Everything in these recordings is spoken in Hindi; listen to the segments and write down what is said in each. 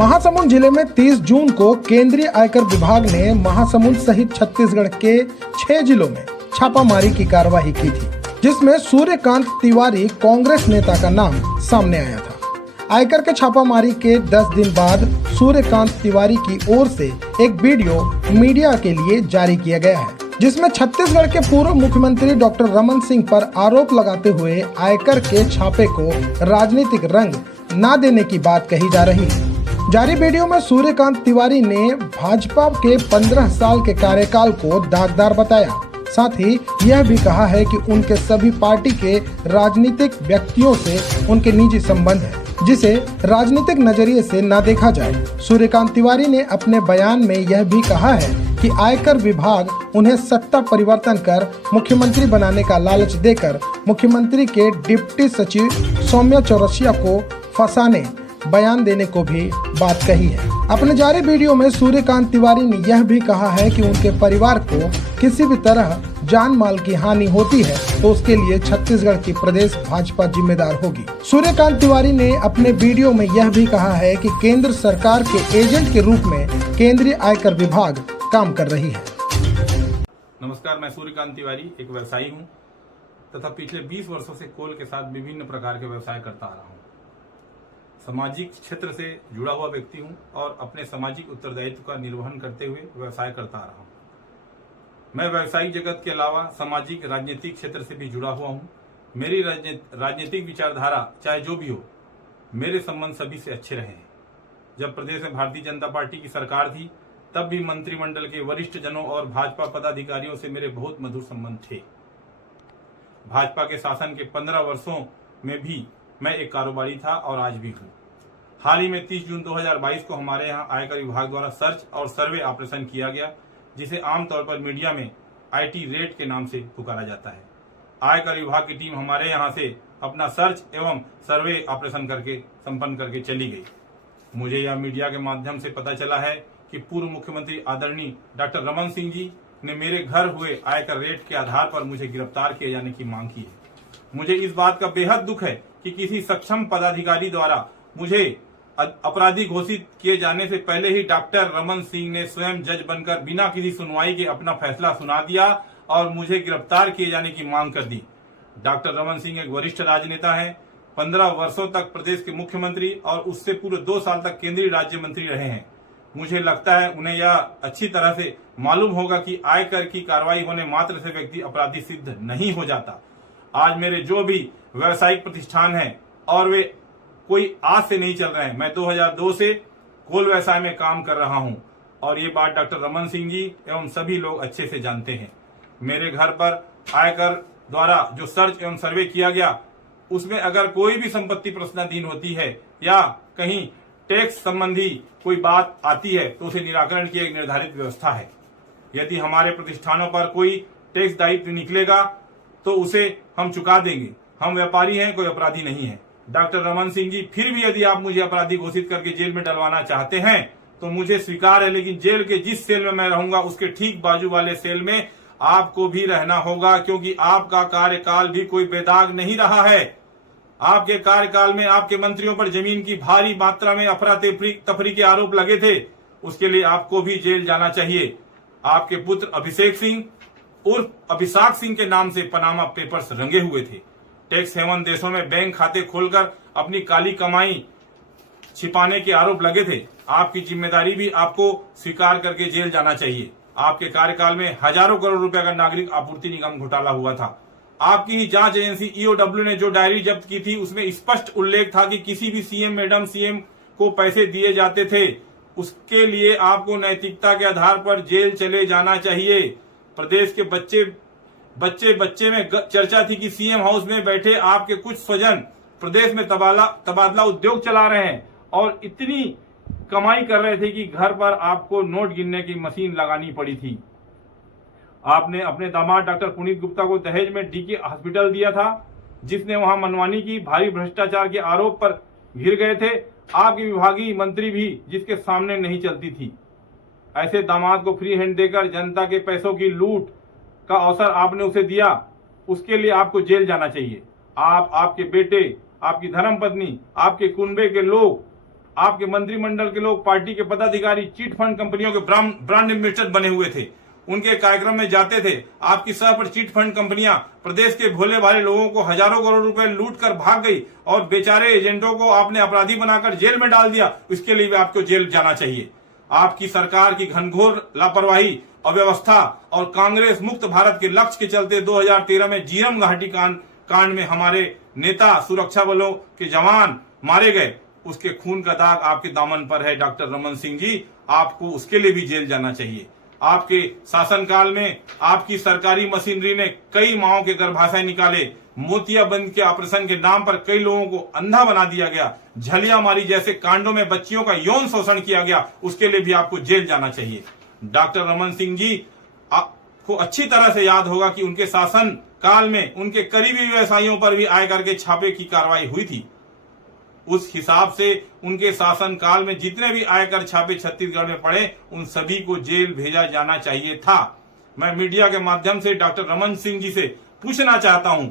महासमुंद जिले में 30 जून को केंद्रीय आयकर विभाग ने महासमुंद सहित छत्तीसगढ़ के 6 जिलों में छापामारी की कार्रवाई की थी, जिसमें सूर्यकांत तिवारी कांग्रेस नेता का नाम सामने आया था। आयकर के छापामारी के 10 दिन बाद सूर्यकांत तिवारी की ओर से एक वीडियो मीडिया के लिए जारी किया गया है, जिसमें छत्तीसगढ़ के पूर्व मुख्यमंत्री डॉक्टर रमन सिंह पर आरोप लगाते हुए आयकर के छापे को राजनीतिक रंग न देने की बात कही जा रही है। जारी वीडियो में सूर्यकांत तिवारी ने भाजपा के 15 साल के कार्यकाल को दागदार बताया। साथ ही यह भी कहा है कि उनके सभी पार्टी के राजनीतिक व्यक्तियों से उनके निजी संबंध है, जिसे राजनीतिक नजरिए से न देखा जाए। सूर्यकांत तिवारी ने अपने बयान में यह भी कहा है कि आयकर विभाग उन्हें सत्ता परिवर्तन कर मुख्यमंत्री बनाने का लालच देकर मुख्यमंत्री के डिप्टी सचिव सौम्या चौरसिया को फंसाने बयान देने को भी बात कही है। अपने जारी वीडियो में सूर्यकांत तिवारी ने यह भी कहा है कि उनके परिवार को किसी भी तरह जान माल की हानि होती है तो उसके लिए छत्तीसगढ़ की प्रदेश भाजपा जिम्मेदार होगी। सूर्यकांत तिवारी ने अपने वीडियो में यह भी कहा है कि केंद्र सरकार के एजेंट के रूप में केंद्रीय आयकर विभाग काम कर रही है। नमस्कार, मैं सूर्यकांत तिवारी एक व्यवसायी हूँ तथा पिछले 20 वर्षों से कोल के साथ विभिन्न प्रकार के व्यवसाय करता आ रहा हूँ। सामाजिक क्षेत्र से जुड़ा हुआ व्यक्ति हूँ और अपने सामाजिक उत्तरदायित्व का निर्वहन करते हुए व्यवसाय करता आ रहा हूँ। मैं व्यवसायिक जगत के अलावा सामाजिक राजनीतिक क्षेत्र से भी जुड़ा हुआ हूँ। मेरी राजनीतिक विचारधारा चाहे जो भी हो, मेरे संबंध सभी से अच्छे रहे हैं। जब प्रदेश में भारतीय जनता पार्टी की सरकार थी तब भी मंत्रिमंडल के वरिष्ठ जनों और भाजपा पदाधिकारियों से मेरे बहुत मधुर संबंध थे। भाजपा के शासन के 15 वर्षों में भी मैं एक कारोबारी था और आज भी हूँ। हाल ही में 30 जून 2022 को हमारे यहाँ आयकर विभाग द्वारा सर्च और सर्वे ऑपरेशन किया गया, जिसे आमतौर पर मीडिया में IT रेड के नाम से पुकारा जाता है। आयकर विभाग की टीम हमारे यहाँ से अपना सर्च एवं सर्वे ऑपरेशन संपन्न करके चली गई। मुझे यह मीडिया के माध्यम से पता चला है कि पूर्व मुख्यमंत्री आदरणीय डॉक्टर रमन सिंह जी ने मेरे घर हुए आयकर रेड के आधार पर मुझे गिरफ्तार किए जाने की मांग की है। मुझे इस बात का बेहद दुख है कि किसी सक्षम पदाधिकारी द्वारा मुझे अपराधी घोषित किए जाने से पहले ही डॉक्टर रमन सिंह ने स्वयं जज बनकर बिना किसी सुनवाई के अपना फैसला सुना दिया और मुझे गिरफ्तार किए जाने की मांग कर दी। डॉक्टर रमन सिंह एक वरिष्ठ राजनेता हैं, 15 वर्षों तक प्रदेश के मुख्यमंत्री और उससे पूरे 2 साल तक केंद्रीय राज्य मंत्री रहे हैं। मुझे लगता है उन्हें यह अच्छी तरह से मालूम होगा कि आयकर की कार्रवाई होने मात्र से व्यक्ति अपराधी सिद्ध नहीं हो जाता। आज मेरे जो भी व्यावसायिक प्रतिष्ठान हैं और वे कोई आज से नहीं चल रहे हैं। मैं 2002 से कोल व्यवसाय में काम कर रहा हूं और ये बात डॉक्टर रमन सिंह जी एवं सभी लोग अच्छे से जानते हैं। मेरे घर पर आयकर द्वारा जो सर्च एवं सर्वे किया गया, उसमें अगर कोई भी संपत्ति प्रश्नाधीन होती है या कहीं टैक्स संबंधी कोई बात आती है तो उसे निराकरण की एक निर्धारित व्यवस्था है। यदि हमारे प्रतिष्ठानों पर कोई टैक्स दायित्व निकलेगा तो उसे हम चुका देंगे। हम व्यापारी हैं, कोई अपराधी नहीं है। डॉक्टर रमन सिंह जी, फिर भी यदि आप मुझे अपराधी घोषित करके जेल में डलवाना चाहते हैं तो मुझे स्वीकार है, लेकिन जेल के जिस सेल में मैं रहूंगा उसके ठीक बाजू वाले सेल में आपको भी रहना होगा, क्योंकि आपका कार्यकाल भी कोई बेदाग नहीं रहा है। आपके कार्यकाल में आपके मंत्रियों पर जमीन की भारी मात्रा में अफरा तफरी के आरोप लगे थे, उसके लिए आपको भी जेल जाना चाहिए। आपके पुत्र अभिषेक सिंह उर्फ अभिषाक सिंह के नाम से पनामा पेपर्स रंगे हुए थे। टैक्स हेवन देशों में बैंक खाते खोलकर अपनी काली कमाई छिपाने के आरोप लगे थे। आपकी जिम्मेदारी भी आपको स्वीकार करके जेल जाना चाहिए। आपके कार्यकाल में हजारों करोड़ रुपए का नागरिक आपूर्ति निगम घोटाला हुआ था। आपकी ही जांच एजेंसी EOW ने जो डायरी जब्त की थी उसमें स्पष्ट उल्लेख था कि किसी भी सीएम मैडम सीएम को पैसे दिए जाते थे, उसके लिए आपको नैतिकता के आधार पर जेल चले जाना चाहिए। प्रदेश के बच्चे में चर्चा थी कि सीएम हाउस में बैठे आपके कुछ स्वजन प्रदेश में तबादला उद्योग चला रहे हैं और इतनी कमाई कर रहे थे कि घर पर आपको नोट गिनने की मशीन लगानी पड़ी थी। आपने अपने दामाद डॉक्टर पुनीत गुप्ता को दहेज में DK हॉस्पिटल दिया था, जिसने वहां मनमानी की भारी भ्रष्टाचार के आरोप पर घिर गए थे। आपकी विभागीय मंत्री भी जिसके सामने नहीं चलती थी। ऐसे दामाद को फ्री हैंड देकर जनता के पैसों की लूट का अवसर आपने उसे दिया, उसके लिए आपको जेल जाना चाहिए। आप, आपके बेटे, आपकी धर्मपत्नी, आपके कुनबे के लोग आपके मंत्रिमंडल के लोग, पार्टी के पदाधिकारी चीट फंड कंपनियों के ब्रांड एम्बेसडर बने हुए थे। उनके कार्यक्रम में जाते थे। आपकी सह पर चीट फंड कंपनियां प्रदेश के भोले भाले लोगों को हजारों करोड़ रुपए लूट कर भाग गई और बेचारे एजेंटों को आपने अपराधी बनाकर जेल में डाल दिया। इसके लिए भी आपको जेल जाना चाहिए। आपकी सरकार की घनघोर लापरवाही, अव्यवस्था और कांग्रेस मुक्त भारत के लक्ष्य के चलते 2013 में जीरम घाटी कांड में हमारे नेता, सुरक्षा बलों के जवान मारे गए। उसके खून का दाग आपके दामन पर है डॉक्टर रमन सिंह जी। आपको उसके लिए भी जेल जाना चाहिए। आपके शासनकाल में आपकी सरकारी मशीनरी ने कई माओं के गर्भाशय निकाले। मोतियाबिंद के ऑपरेशन के नाम पर कई लोगों को अंधा बना दिया गया। झलियामारी जैसे कांडों में बच्चियों का यौन शोषण किया गया। उसके लिए भी आपको जेल जाना चाहिए। डॉक्टर रमन सिंह जी, आपको अच्छी तरह से याद होगा कि उनके शासन काल में उनके करीबी व्यवसायियों पर भी आयकर के छापे की कार्रवाई हुई थी। उस हिसाब से उनके शासन काल में जितने भी आयकर छापे छत्तीसगढ़ में पड़े, उन सभी को जेल भेजा जाना चाहिए था। मैं मीडिया के माध्यम से डॉक्टर रमन सिंह जी से पूछना चाहता हूं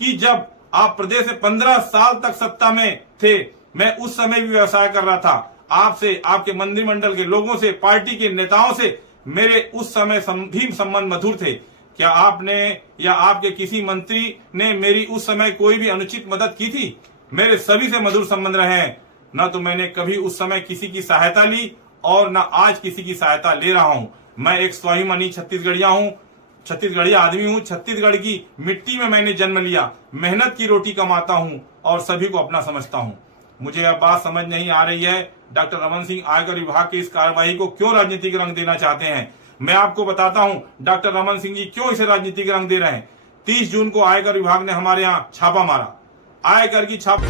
कि जब आप प्रदेश में 15 साल तक सत्ता में थे, मैं उस समय भी व्यवसाय कर रहा था। आपसे, आपके मंत्रिमंडल के लोगों से, पार्टी के नेताओं से मेरे उस समय भी संबंध मधुर थे। क्या आपने या आपके किसी मंत्री ने मेरी उस समय कोई भी अनुचित मदद की थी? मेरे सभी से मधुर संबंध रहे हैं। न तो मैंने कभी उस समय किसी की सहायता ली और न आज किसी की सहायता ले रहा हूं। मैं एक स्वाभिमानी छत्तीसगढ़िया आदमी हूं। छत्तीसगढ़ की मिट्टी में मैंने जन्म लिया, मेहनत की रोटी कमाता हूं और सभी को अपना समझता हूं। मुझे यह बात समझ नहीं आ रही है, डॉक्टर रमन सिंह आयकर विभाग की इस कार्रवाई को क्यों राजनीतिक रंग देना चाहते हैं। मैं आपको बताता हूं डॉक्टर रमन सिंह जी क्यों इसे राजनीतिक रंग दे रहे हैं। 30 जून को आयकर विभाग ने हमारे यहाँ छापा मारा। आयकर की छाप